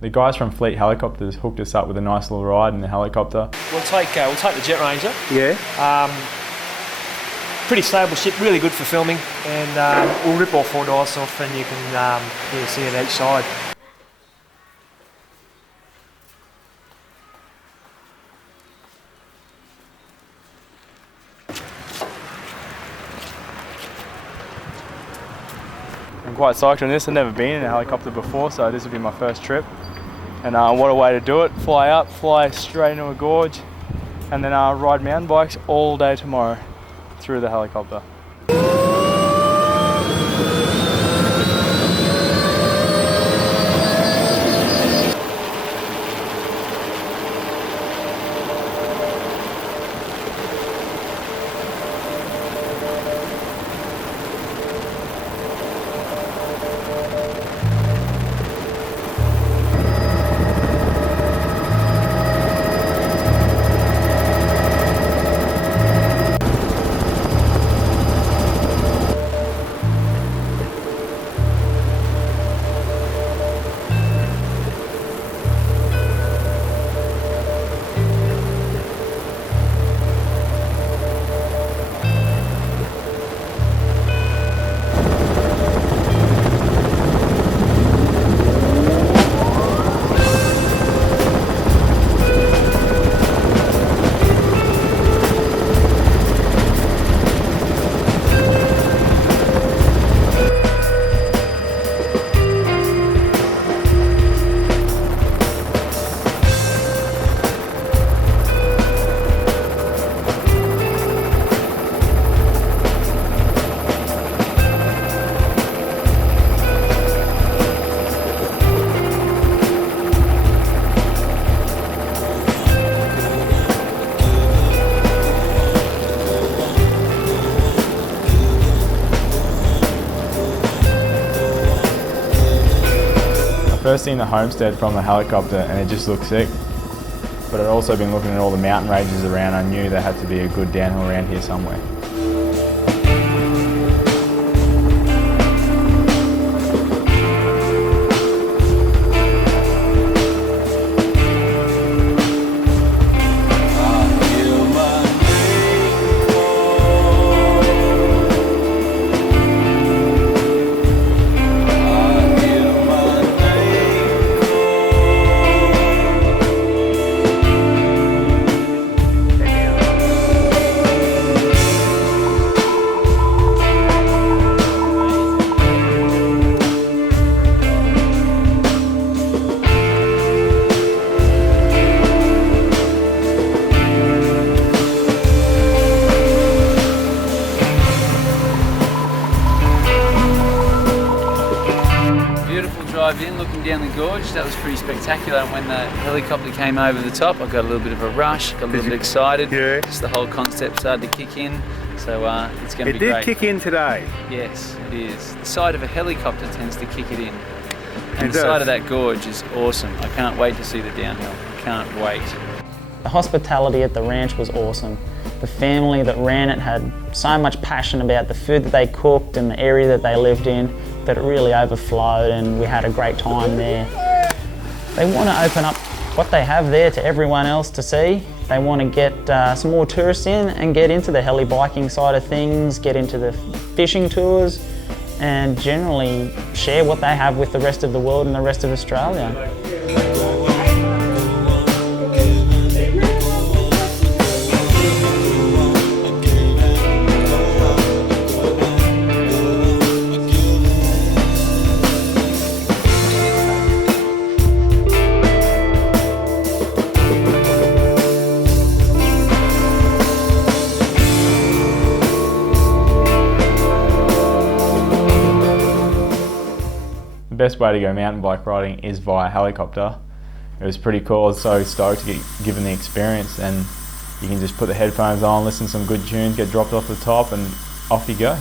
The guys from Fleet Helicopters hooked us up with a nice little ride in the helicopter. We'll take the Jet Ranger. Yeah. Pretty stable ship, really good for filming, and we'll rip all 4 doors off, and you can see it each side. I'm quite psyched on this. I've never been in a helicopter before, so this will be my first trip. And what a way to do it. Fly up, fly straight into a gorge, and then ride mountain bikes all day tomorrow through the helicopter. First seen the homestead from the helicopter and it just looked sick. But I'd also been looking at all the mountain ranges around. I knew there had to be a good downhill around here somewhere. Drive in, looking down the gorge, that was pretty spectacular, and when the helicopter came over the top I got a little bit of a rush, got a little bit excited. Yeah. Just the whole concept started to kick in, so it's going to be great. It did kick in today. Yes, it is. The side of a helicopter tends to kick it in, and the side of that gorge is awesome. I can't wait to see the downhill, I can't wait. The hospitality at the ranch was awesome. The family that ran it had so much passion about the food that they cooked and the area that they lived in that it really overflowed, and we had a great time there. They want to open up what they have there to everyone else to see. They want to get some more tourists in and get into the heli biking side of things, get into the fishing tours, and generally share what they have with the rest of the world and the rest of Australia. The best way to go mountain bike riding is via helicopter. It was pretty cool. I was so stoked to get given the experience, and you can just put the headphones on, listen to some good tunes, get dropped off the top, and off you go.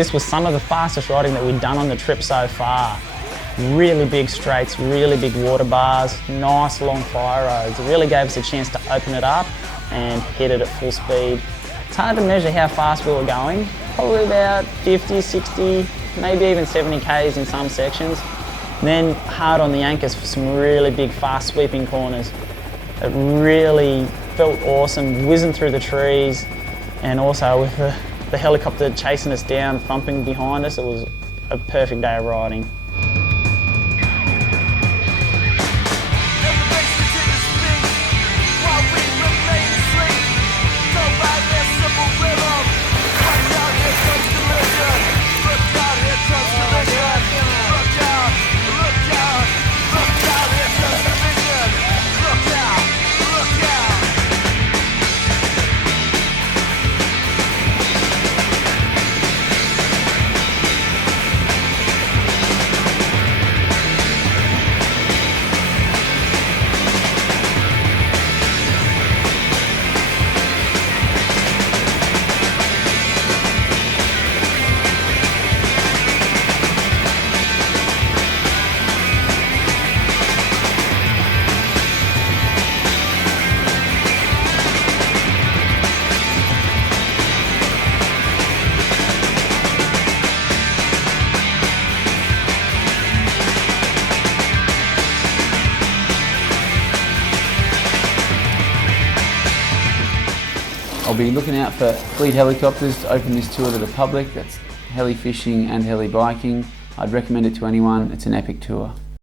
This was some of the fastest riding that we'd done on the trip so far. Really big straights, really big water bars, nice long fire roads. It really gave us a chance to open it up and hit it at full speed. It's hard to measure how fast we were going, probably about 50, 60, maybe even 70 k's in some sections. And then hard on the anchors for some really big fast sweeping corners. It really felt awesome, whizzing through the trees, and also with the helicopter chasing us down, thumping behind us. It was a perfect day of riding. I'll be looking out for Fleet Helicopters to open this tour to the public. That's heli fishing and heli biking. I'd recommend it to anyone. It's an epic tour.